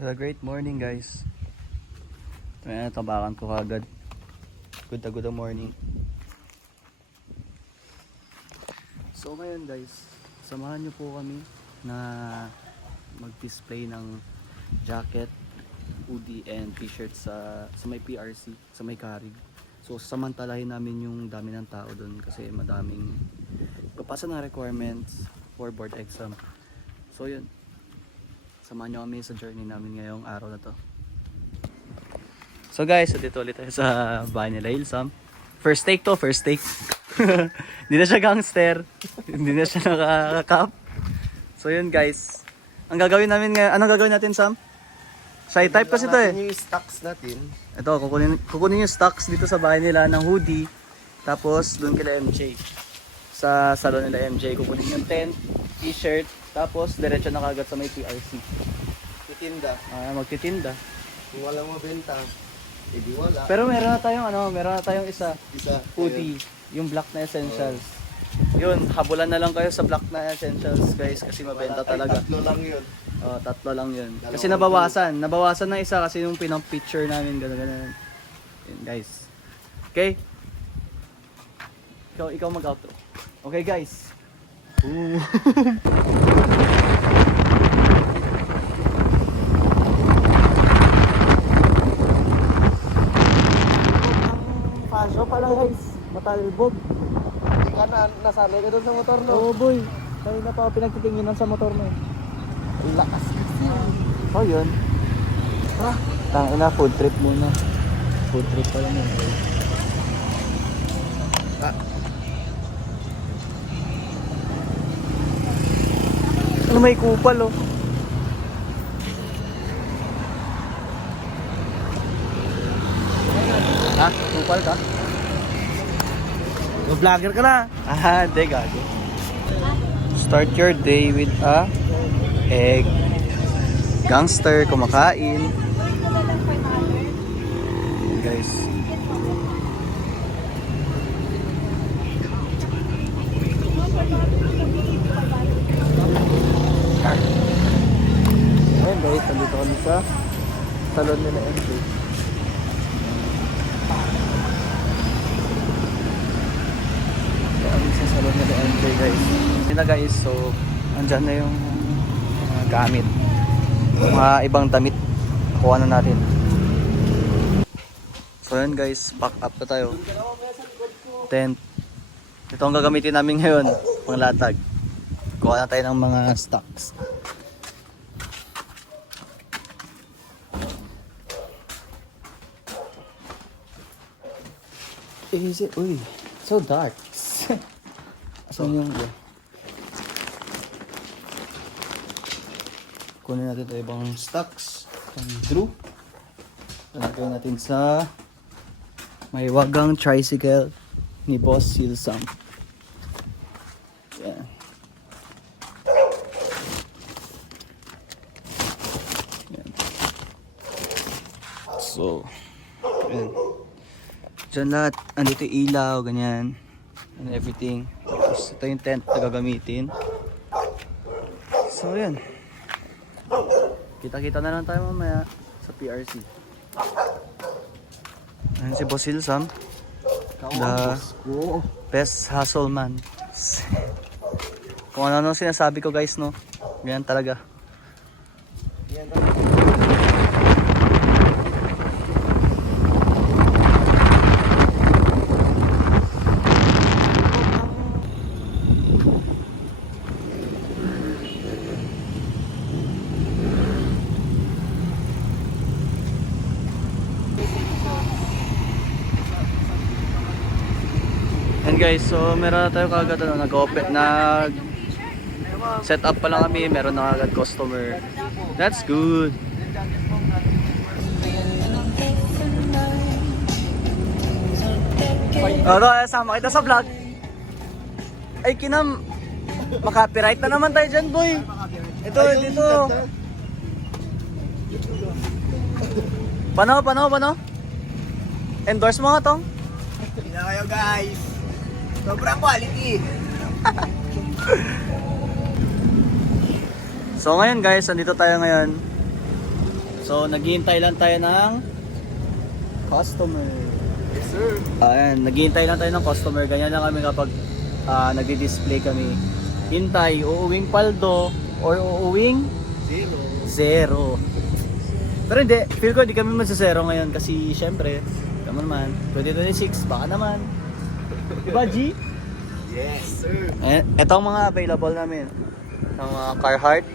Great morning guys. Ayan, tabakan ko kagad. Good morning. So ngayon guys, samahan nyo po kami na mag-display ng jacket, hoodie and t-shirt sa may PRC, sa may Carig. So samantalahin namin yung dami ng tao doon kasi madaming papasa ng requirements for board exam. So yun, samahan nyo kami sa journey namin ngayong araw na to. So guys, dito ulit tayo sa bahay nila Ilsam. First take to, first take. Hindi na siya gangster. Hindi na siya nakaka-cup. So yun guys. Ang gagawin namin ngayon, anong gagawin natin Sam? Side type kasi to eh. Yung stocks natin. Ito, kukunin yung stocks dito sa bahay nila ng hoodie. Tapos doon kila MJ. Sa salon nila MJ, kukunin yung tent, t-shirt. Tapos diretso na kagad sa may PRC. Titinda. Magtitinda. Kung walang mabenta, edi wala. Pero meron na tayong isa. Hoodie, Ayun. yung black na essentials. Yun, habulan na lang kayo sa black na essentials guys kasi mabenta talaga. Tatlo lang yun. Tatlo lang yun. Dalawang Kasi nabawasan ng isa kasi yung pinang-picture namin gano'n. Yun guys. Okay? Ikaw mag-outro. Okay guys. Ooh. Fasyo pala guys, matalbog. Hindi ka na, nasanay ka doon sa motor, no? Oo boy, tayo na pa ako pinagtitinginan sa motor mo. Ang lakas kasi. Oh yun. Tangina, food trip muna. Food trip pa lang yun guys. Ano may kupal oh. Ha? Kupal ka? Vlogger ka na. Hindi gago. Start your day with a egg. Gangster, kumakain. Guys. Ayan guys, nandito kami sa salon nila MJ. Sa salon nila MJ guys. Yun na guys, so andyan na yung mga gamit. Mga ibang damit. Nakuha na natin. So yun guys, pack up na tayo. Tent. Ito ang gagamitin namin ngayon, panglatag. Kuha na tayo ng mga stocks. Is it? Uy, so dark. Asan yung kunin natin ito ibang stocks pang Drew. Lagay natin sa may wagang tricycle ni Boss Ilsam. Yan. Yan. So yan. Diyan lahat, andito yung ilaw, ganyan and everything. Tapos ito yung tent na gagamitin. So yan, kita-kita na lang tayo mamaya sa PRC. Ayan si Boss Ilsam, the best hustle man. Kung ano sinasabi ko guys, no, ganyan talaga. And guys, so meron na tayo kagad nag-open, set up pa lang kami, meron na kagad customer. That's good. Sama kita sa vlog. Ay kinam, maka-copyright na naman tayo dyan boy. Ito, dito. Paano? Endorse mo nga tong? Hindi na kayo guys. Sobrang quality. So ngayon guys, andito tayo ngayon So, naghihintay lang tayo ng customer. Yes, sir. Ayan, naghihintay lang tayo ng customer. Ganyan lang kami kapag nagdi-display kami. Hintay, uuwing paldo or uuwing zero. Pero hindi, feel ko di kami magsasero ngayon kasi syempre, tama naman, 2026, baka naman. Diba, G? Yes, sir. Ito ang mga available namin. Ang mga Carhartt.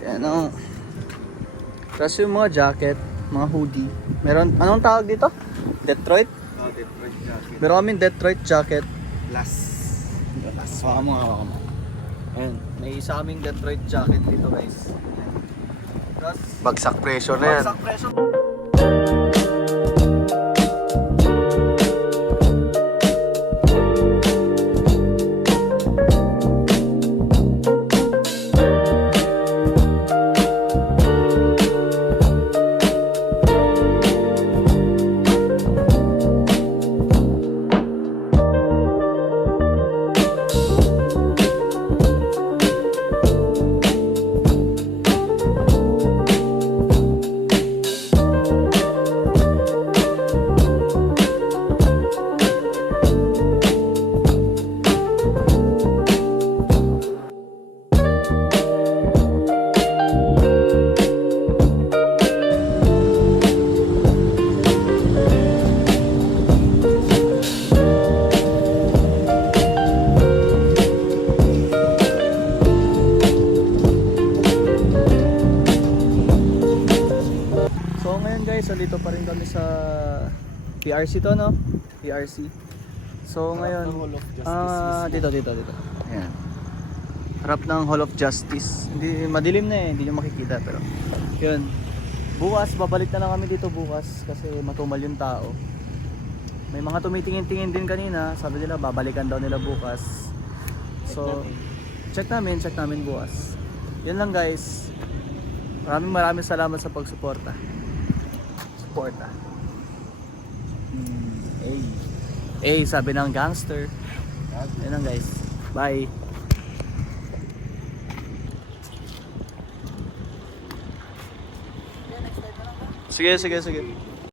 Yan o. Tapos yung mga jacket, mga hoodie. Meron, anong tawag dito? Detroit? Oh, Detroit jacket. Meron kaming Detroit jacket. Last Hawakan mo, hawakan mo. Ayan, may isa kaming Detroit jacket dito guys. Tapos, Bagsak presyo na yan. bagsak presyo. So ngayon guys, dito pa rin kami sa PRC to, no? PRC. So ngayon, dito. Ayan. Harap ng Hall of Justice. Hindi madilim na hindi nyo makikita pero. Yun. Bukas babalik na lang kami dito bukas kasi matumal yung tao. May mga tumitingin-tingin din kanina, sabi nila babalikan daw nila bukas. So check namin bukas. Yun lang guys. Maraming salamat sa pagsuporta. Suporta. Sabi ng gangster. Yun lang guys. Bye. Sige.